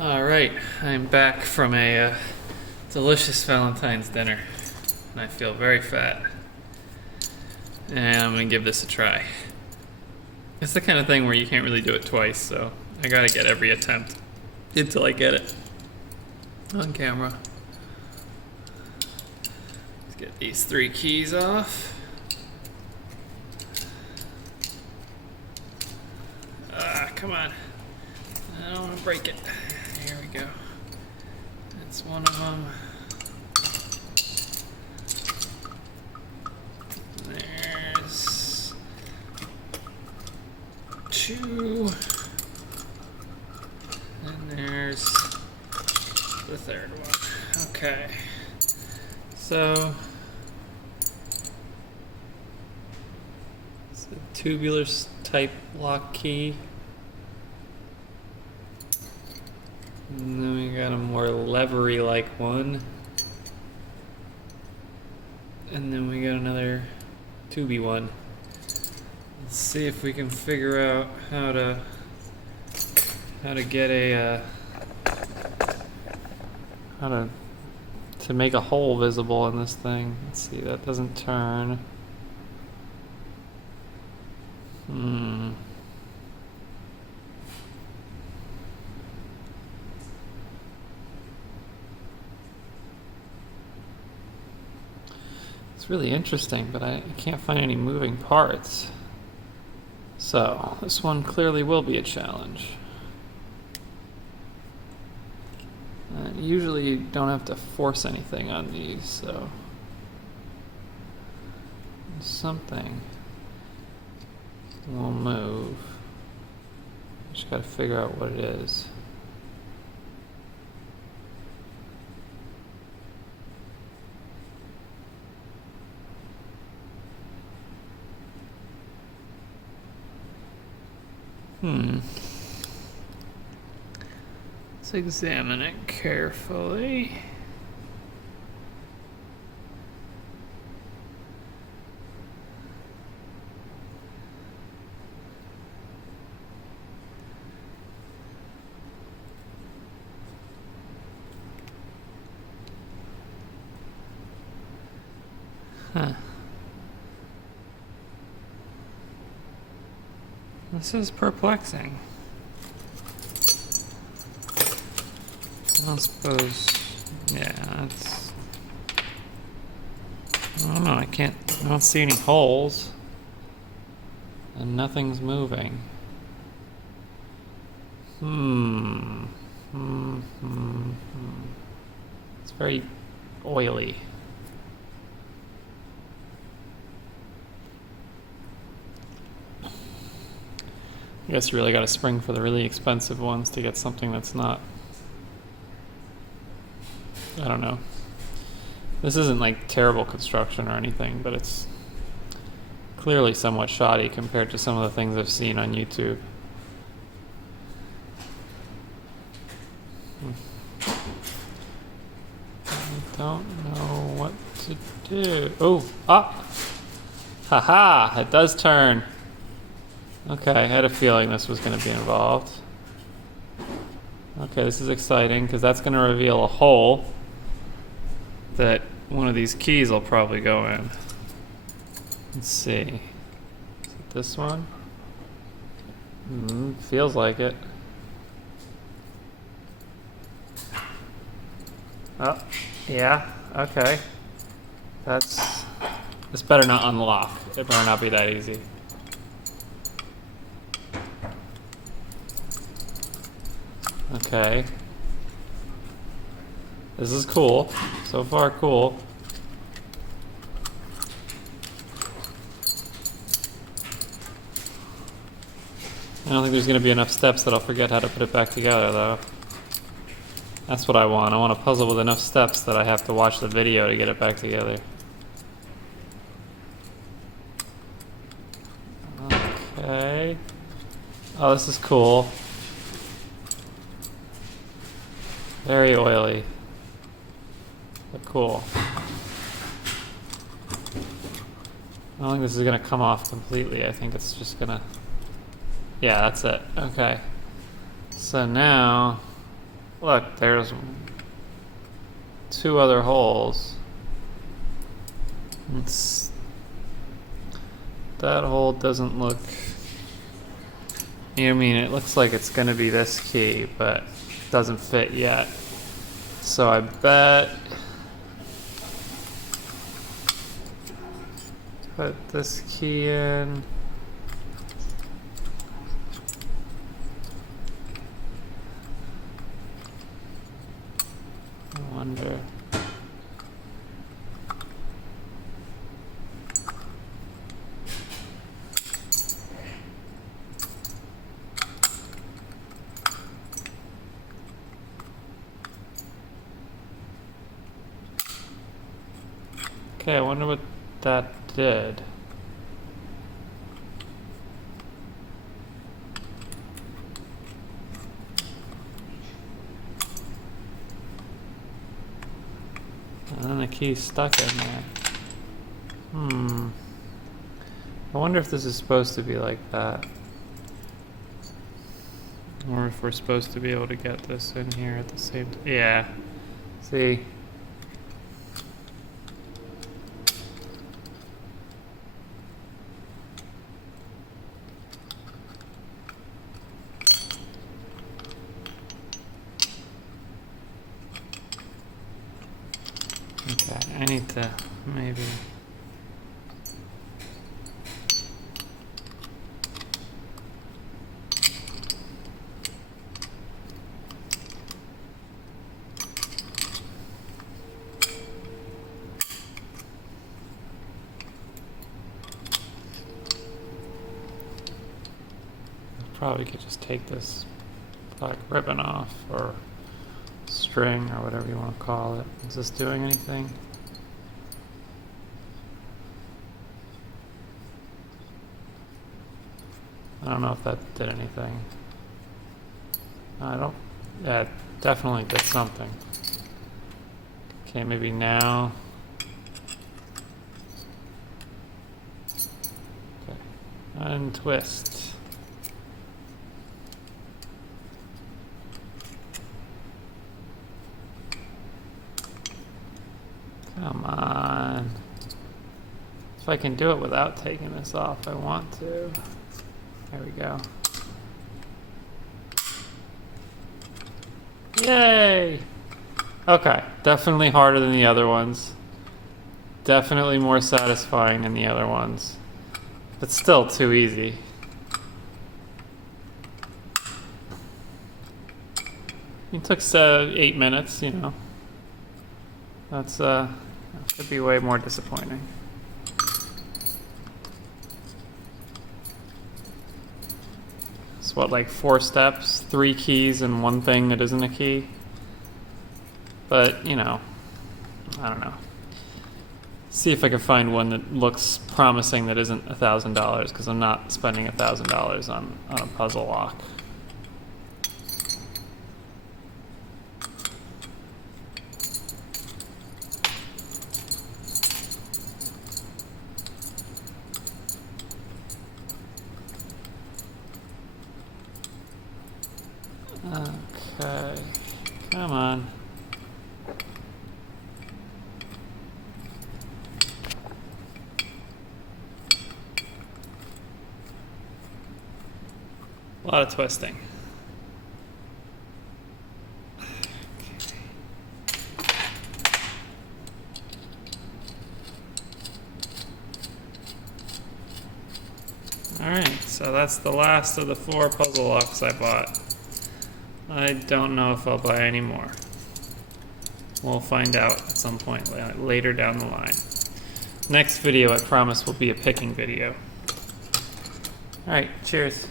All right, I'm back from a delicious Valentine's dinner, and I feel very fat. And I'm gonna give this a try. It's the kind of thing where you can't really do it twice, so I gotta get every attempt until I get it on camera. Let's get these 3 keys off. Come on. I don't want to break it. Here we go. That's one of them. There's 2. And there's the 3rd one. Okay. So it's a tubular type lock key. And then we got a more levery like one. And then we got another tubey one. Let's see if we can figure out how to get a to make a hole visible in this thing. Let's see, that doesn't turn. It's really interesting, but I can't find any moving parts. So this one clearly will be a challenge. Usually you don't have to force anything on these, so something will move. Just gotta figure out what it is. Let's examine it carefully. This is perplexing. I don't suppose. Yeah, that's. I don't know. I don't see any holes. And nothing's moving. It's very oily. I guess you really got to spring for the really expensive ones to get something that's not. I don't know. This isn't like terrible construction or anything, but it's clearly somewhat shoddy compared to some of the things I've seen on YouTube. I don't know what to do. Oh, haha, it does turn. Okay, I had a feeling this was going to be involved. Okay, this is exciting because that's going to reveal a hole that one of these keys will probably go in. Let's see. Is it this one? Feels like it. Oh, yeah, okay. This better not unlock. It better not be that easy. Okay. This is cool. So far, cool. I don't think there's going to be enough steps that I'll forget how to put it back together, though. That's what I want. I want a puzzle with enough steps that I have to watch the video to get it back together. Okay. Oh, this is cool. Very oily. But cool. I don't think this is going to come off completely. I think it's just going to... Yeah, that's it. Okay. So now Look, there's 2 other holes. That hole doesn't look... I mean, it looks like it's gonna be this key, but it doesn't fit yet. So I bet... put this key in. I wonder. Okay, I wonder what that did. And then the key's stuck in there. I wonder if this is supposed to be like that. Or if we're supposed to be able to get this in here at the same time. Yeah. See? Okay, I need to maybe... Probably could just take this black ribbon off, or string, or whatever you want to call it. Is this doing anything? I don't know if that did anything. I don't... yeah, it definitely did something. Okay, maybe now... okay. Untwist. Come on. If I can do it without taking this off, I want to. There we go. Yay! Okay, definitely harder than the other ones. Definitely more satisfying than the other ones. But still too easy. It took 8 minutes, you know. That's could be way more disappointing. It's what, like 4 steps, 3 keys, and 1 thing that isn't a key. But, you know, I don't know. See if I can find one that looks promising that isn't $1,000, because I'm not spending $1,000 on a puzzle lock. Okay, come on. A lot of twisting. Alright, so that's the last of the 4 puzzle locks I bought. I don't know if I'll buy any more. We'll find out at some point later down the line. Next video, I promise, will be a picking video. Alright, cheers.